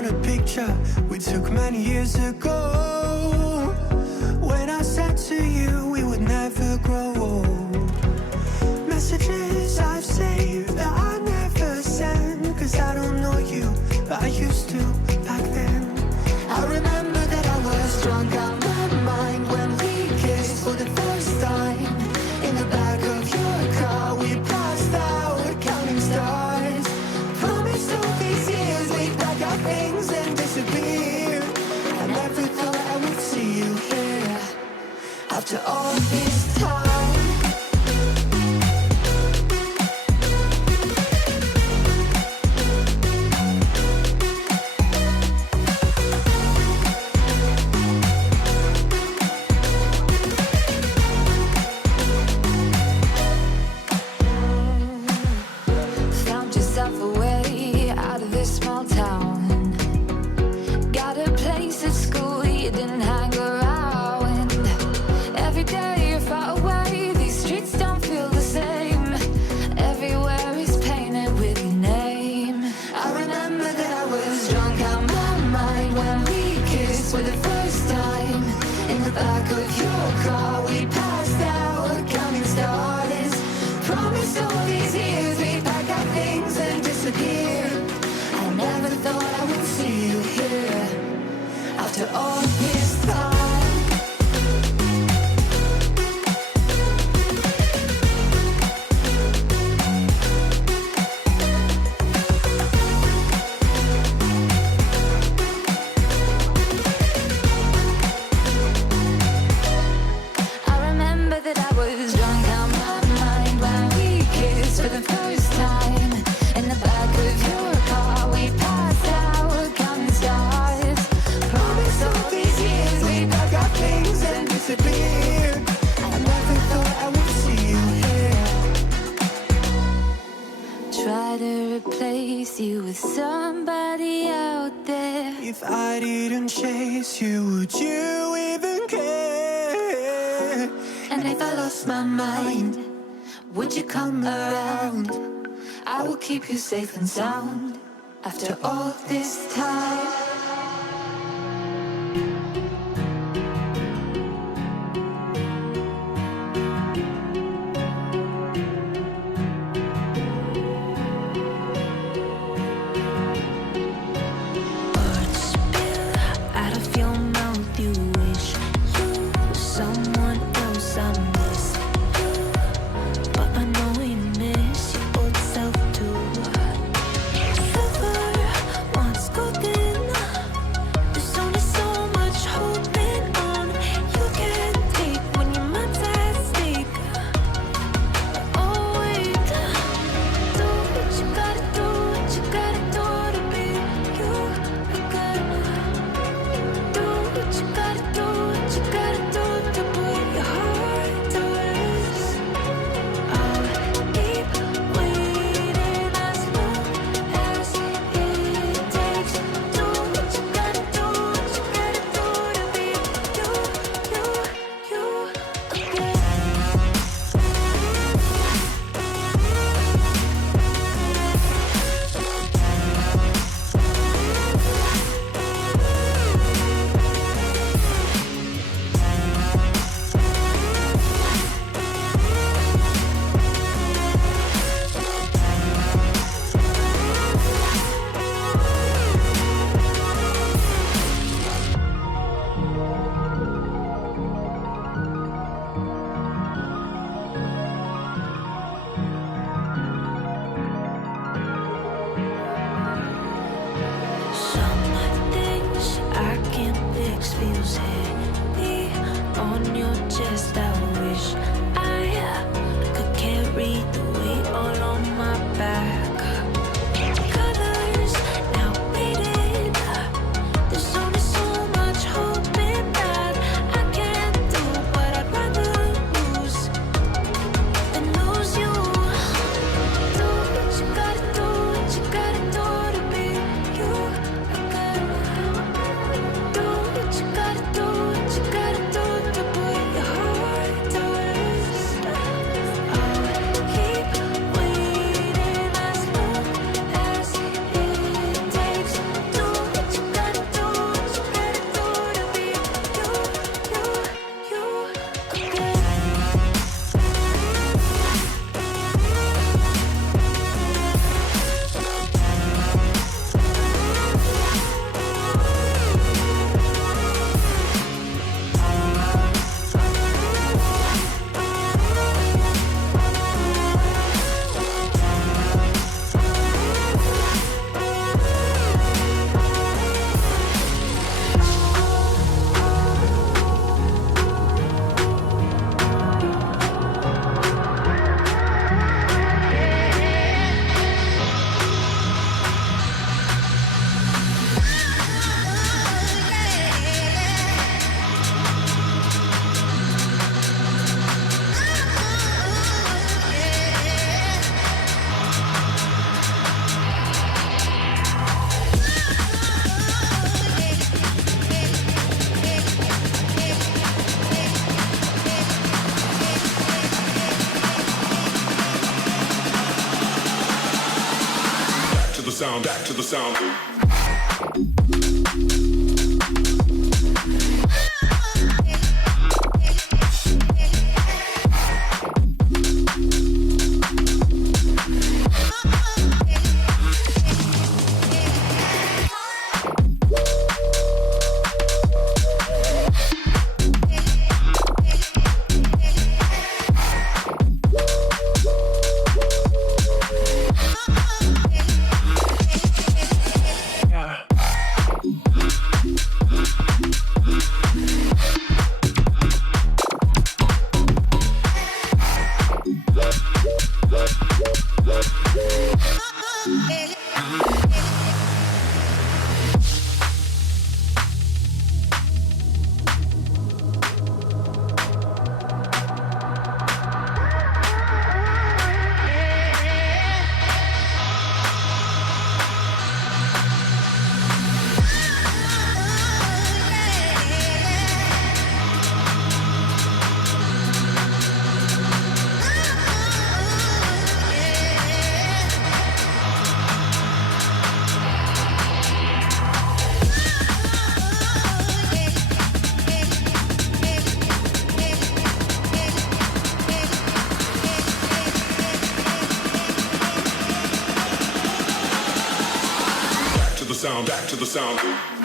on a picture we took many years ago, when I said to you we would never grow old. Messages I've saved that I never send, 'cause I don't know you, but I used to back then. I remember that I was drunk out my mind when we kissed for the first time. In the back of your car we passed out counting stars. Promised all these years we'd pack our things and disappear. I never thought I would see you here after all this time. If I didn't chase you, would you even care? And if I lost my mind, would you come around? I will keep you safe and sound after all this time. Once golden sound, back to the sound. Back to the sound.